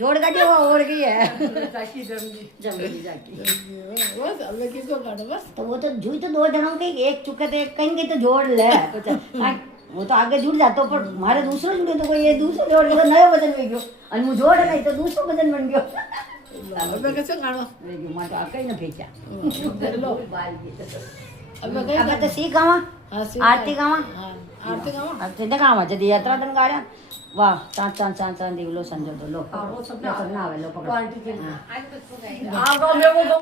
जोड़ का जो और गई है जाकी जमगी जाकी बस अब मैं किसको काटूं बस तो वो तो जुई तो दो जनों के एक चुके थे कहीं तो जोड़ ले वो तो आगे जुड़ जातो पर मारे दूसरो जुड़े तो कोई ये दूसरो जोड़ के नयो वजन बन गयो और मु जोड़ नहीं तो दूसरो वजन बन गयो अब मैं कैसे काटूं रे मां तो आके न फेंचा लो अब तो सी गावा आरती गावा हां आरती गावा अब ते गावा जदी यात्रा दन गाया वाह चांद चांद चांद चांद दिवलो संजो दो लो वो सब ना आवे लो पकड़ पार्टी के आज तो आ गो मैं वो